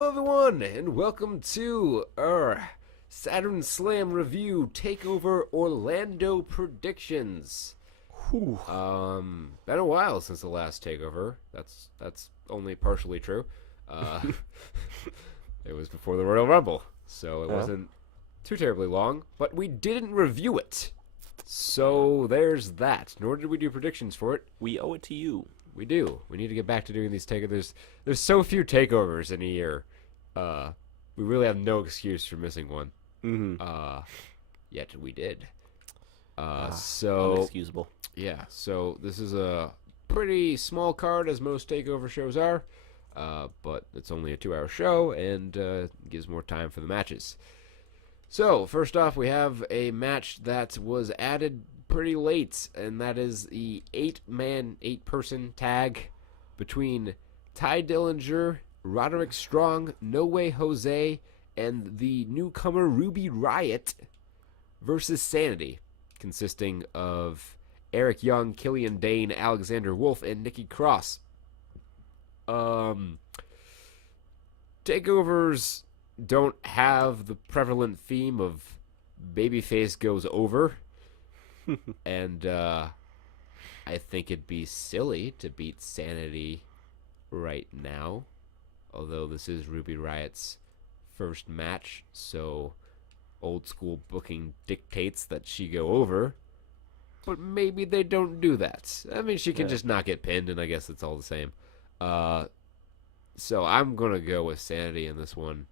Hello, everyone, and welcome to our Saturn Slam review Takeover Orlando predictions. Whew. Been a while since the last Takeover. That's only partially true. Uh, it was before the Royal Rumble, so it Yeah. wasn't too terribly long. But we didn't review it, so there's that. Nor did we do predictions for it. We owe it to you. We do. We need to get back to doing these takeovers. There's so few takeovers in a year. We really have no excuse for missing one. Mm-hmm. Yet we did. So Unexcusable. yeah. So this is a pretty small card, as most takeover shows are. But it's only a 2-hour show and gives more time for the matches. So first off, we have a match that was added pretty late, and that is the 8-person tag between Ty Dillinger, Roderick Strong, No Way Jose, and the newcomer Ruby Riott versus Sanity, consisting of Eric Young, Killian Dane, Alexander Wolf, and Nikki Cross. Takeovers don't have the prevalent theme of babyface goes over. And I think it'd be silly to beat Sanity right now. Although this is Ruby Riott's first match, so old school booking dictates that she go over. But maybe they don't do that. I mean, she can Yeah. just not get pinned, and I guess it's all the same. So I'm going to go with Sanity in this one.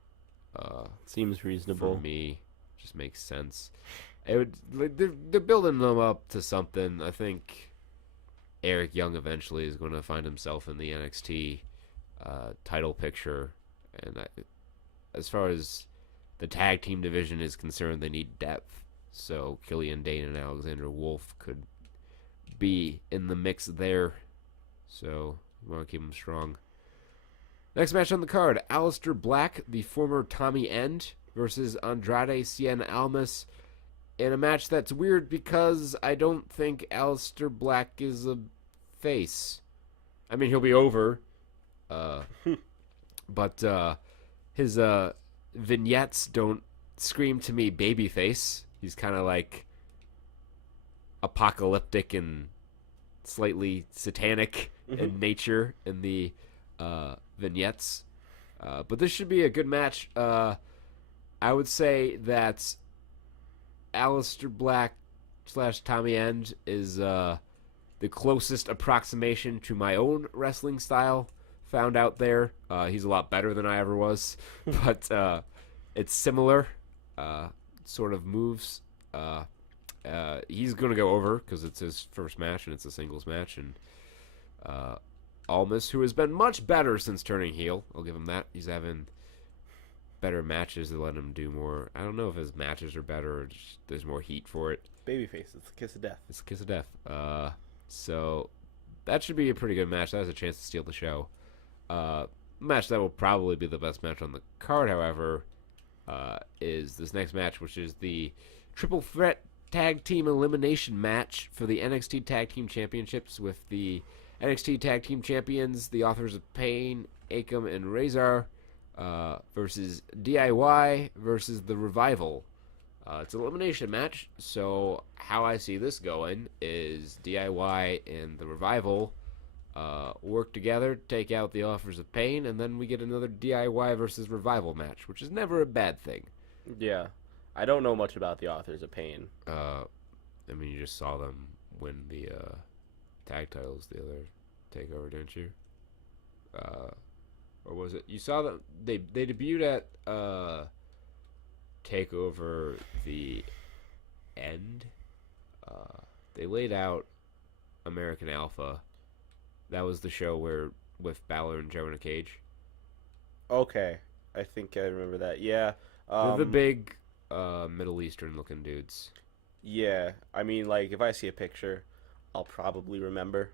Seems For reasonable. me, just makes sense. It would like they're building them up to something. I think Eric Young eventually is going to find himself in the NXT title picture, and as far as the tag team division is concerned, they need depth. So Killian Dane and Alexander Wolf could be in the mix there. So we want to keep them strong. Next match on the card: Aleister Black, the former Tommy End, versus Andrade Cien Almas, in a match that's weird because I don't think Aleister Black is a face. I mean, he'll be over, uh, but his vignettes don't scream to me babyface. He's kind of like apocalyptic and slightly satanic in nature in the vignettes. But this should be a good match. I would say that Aleister Black / Tommy End is the closest approximation to my own wrestling style found out there. He's a lot better than I ever was, but it's similar sort of moves. He's going to go over because it's his first match and it's a singles match. And Almas, who has been much better since turning heel, I'll give him that. He's having better matches that let him do more. I don't know if his matches are better or just there's more heat for it. Babyface. It's the kiss of death. It's a kiss of death. So that should be a pretty good match. That has a chance to steal the show. Match that will probably be the best match on the card, however, is this next match, which is the triple threat tag team elimination match for the NXT Tag Team Championships with the NXT Tag Team Champions, the Authors of Pain, Akam and Razor, versus DIY versus the Revival. It's an elimination match, so how I see this going is DIY and the Revival work together, take out the Authors of Pain, and then we get another DIY versus Revival match, which is never a bad thing. Yeah. I don't know much about the Authors of Pain. I mean, you just saw them win the tag titles the other takeover, didn't you? Or was it? You saw them. They debuted at Takeover the End. They laid out American Alpha. That was the show where with Balor and Joe in a cage. Okay. I think I remember that. Yeah. They're the big Middle Eastern looking dudes. Yeah. I mean, like, if I see a picture, I'll probably remember.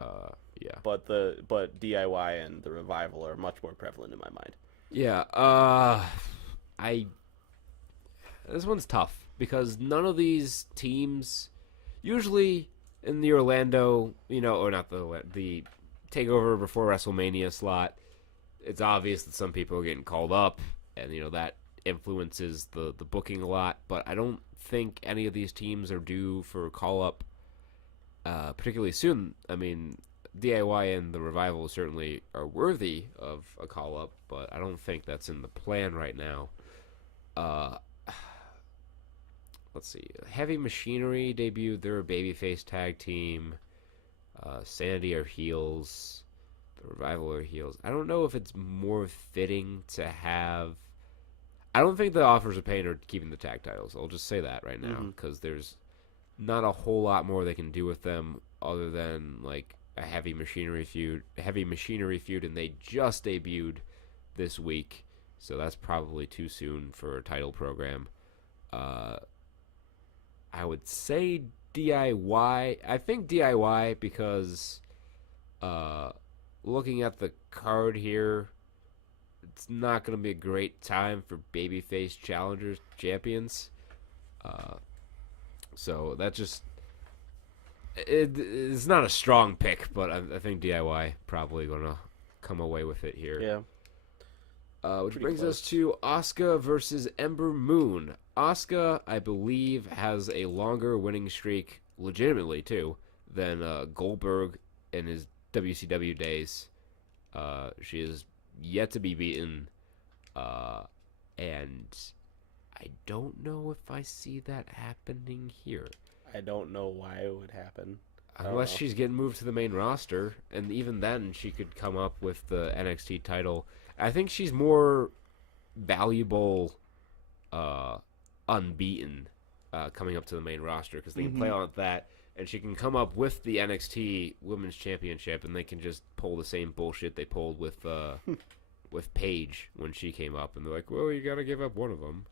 Yeah. But DIY and the Revival are much more prevalent in my mind. Yeah. This one's tough because none of these teams usually in the Orlando, or not the Takeover before WrestleMania slot, it's obvious that some people are getting called up, and that influences the booking a lot. But I don't think any of these teams are due for a call up particularly soon. I mean, DIY and the Revival certainly are worthy of a call up, but I don't think that's in the plan right now. Uh, let's see. Heavy Machinery debuted. They're a babyface tag team. Sanity are heels. The Revival are heels. I don't know if it's more fitting to have. I don't think the offers of pain are keeping the tag titles. I'll just say that right now because there's not a whole lot more they can do with them other than like a Heavy Machinery feud. And they just debuted this week, so that's probably too soon for a title program. I would say DIY. I think DIY because looking at the card here, it's not going to be a great time for babyface challengers, champions. So that just it's not a strong pick, but I think DIY probably going to come away with it here. Yeah. Which Pretty brings close. us to Asuka versus Ember Moon. Asuka, I believe, has a longer winning streak, legitimately too, than Goldberg in his WCW days. She is yet to be beaten, and I don't know if I see that happening here. I don't know why it would happen. Unless she's getting moved to the main roster, and even then she could come up with the NXT title. I think she's more valuable unbeaten coming up to the main roster because they can play on that, and she can come up with the NXT Women's Championship, and they can just pull the same bullshit they pulled with Paige when she came up, and they're like, well, you got to give up one of them.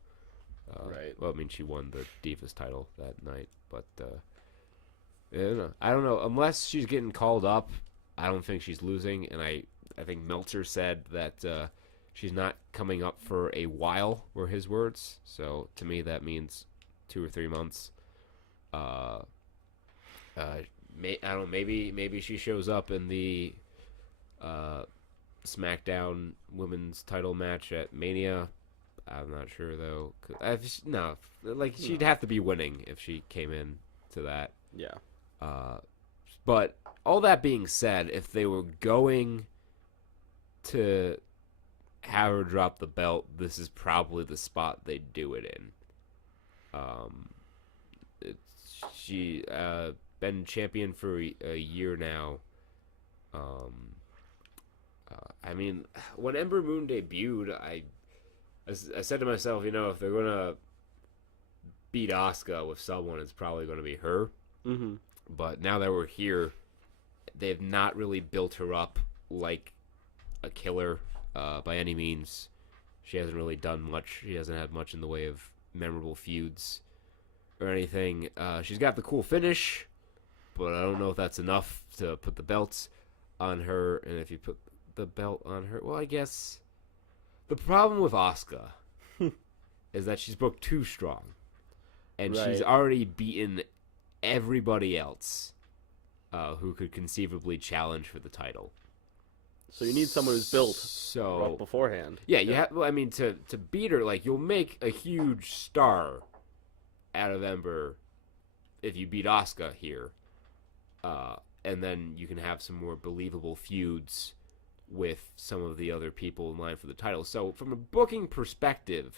Right. Well, I mean, she won the Divas title that night, but I don't know. Unless she's getting called up, I don't think she's losing, and I think Meltzer said that she's not coming up for a while, were his words. So to me, that means 2 or 3 months. I don't know. Maybe she shows up in the SmackDown Women's Title match at Mania. I'm not sure though. She'd have to be winning if she came in to that. Yeah. But all that being said, if they were going to have her drop the belt, this is probably the spot they'd do it in. She been champion for a year now. I mean, when Ember Moon debuted, I said to myself, if they're gonna beat Asuka with someone, it's probably gonna be her. Mm-hmm. But now that we're here, they've not really built her up like a killer by any means. She hasn't really done much. She hasn't had much in the way of memorable feuds or anything. She's got the cool finish, but I don't know if that's enough to put the belts on her. And if you put the belt on her, well, I guess the problem with Asuka is that she's booked too strong. And she's already beaten everybody else who could conceivably challenge for the title. So you need someone who's built so beforehand. Yeah, you have. Well, I mean, to beat her, like you'll make a huge star out of Ember if you beat Asuka here, and then you can have some more believable feuds with some of the other people in line for the title. So from a booking perspective,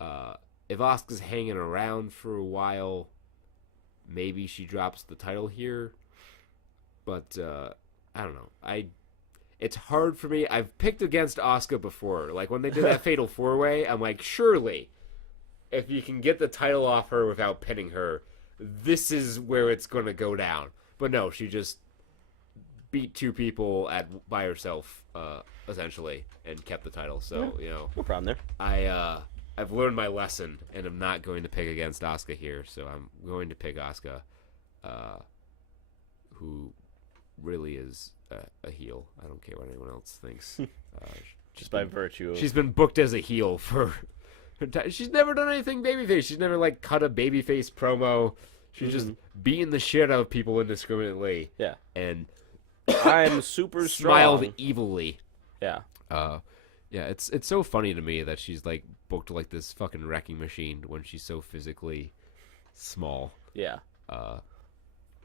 if Asuka's hanging around for a while, maybe she drops the title here. But I don't know. It's hard for me. I've picked against Asuka before. Like when they did that Fatal 4-Way, I'm like, surely, if you can get the title off her without pinning her, this is where it's going to go down. But no, she just beat 2 people by herself, essentially, and kept the title. So, No problem there. I've learned my lesson, and I'm not going to pick against Asuka here. So I'm going to pick Asuka, who really is a heel. I don't care what anyone else thinks. Just by virtue of... She's been booked as a heel for... She's never done anything babyface. She's never, cut a babyface promo. She's just beating the shit out of people indiscriminately. Yeah. And I'm super smiled strong. evilly. Yeah. Yeah, it's so funny to me that she's like booked like this fucking wrecking machine when she's so physically small. Yeah. But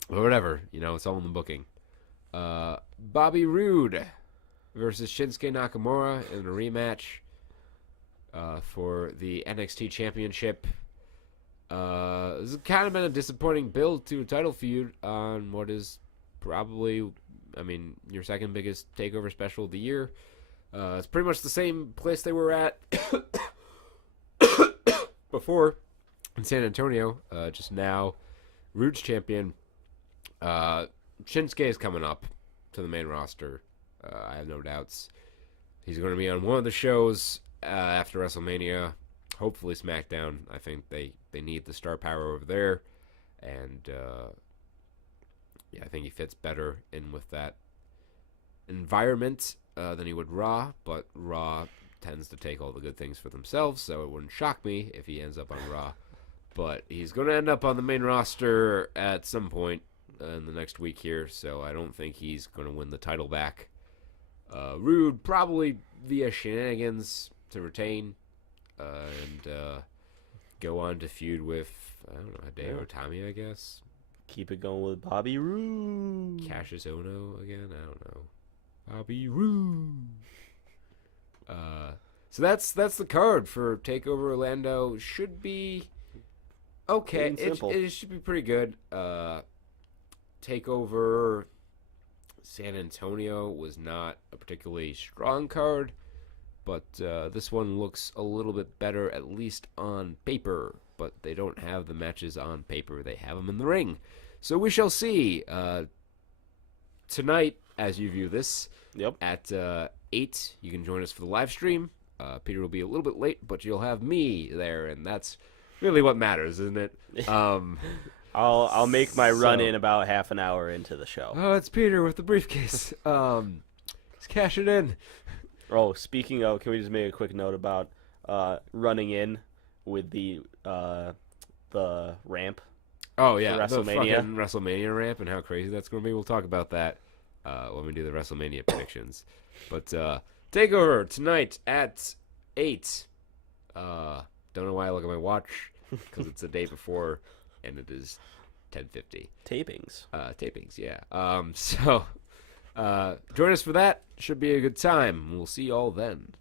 whatever, it's all in the booking. Bobby Roode versus Shinsuke Nakamura in a rematch for the NXT Championship. This has kind of been a disappointing build to a title feud on what is probably, your second biggest takeover special of the year. It's pretty much the same place they were at before in San Antonio. Just now, Roode's champion. Shinsuke is coming up to the main roster. I have no doubts. He's going to be on one of the shows after WrestleMania. Hopefully SmackDown. I think they need the star power over there. And, I think he fits better in with that environment than he would Raw. But Raw tends to take all the good things for themselves, so it wouldn't shock me if he ends up on Raw. But he's going to end up on the main roster at some point in the next week here, so I don't think he's going to win the title back. Rude probably via shenanigans to retain and go on to feud with, I don't know, Hideo Itami, I guess. Keep it going with Bobby Roode. Cassius Ohno again? I don't know. Bobby Roode. So that's the card for Takeover Orlando. Should be okay. It should be pretty good. Takeover San Antonio was not a particularly strong card, but this one looks a little bit better, at least on paper. But they don't have the matches on paper. They have them in the ring. So we shall see. Tonight, as you view this, at 8, you can join us for the live stream. Peter will be a little bit late, but you'll have me there, and that's really what matters, isn't it? I'll make my run in about half an hour into the show. Oh, it's Peter with the briefcase. He's cashing in. Oh, speaking of, can we just make a quick note about running in with the ramp? Oh yeah, the fucking WrestleMania ramp and how crazy that's going to be. We'll talk about that when we do the WrestleMania predictions. But Takeover tonight at 8. Don't know why I look at my watch because it's the day before and it is 10:50. Tapings, yeah. So join us for that. Should be a good time. We'll see you all then.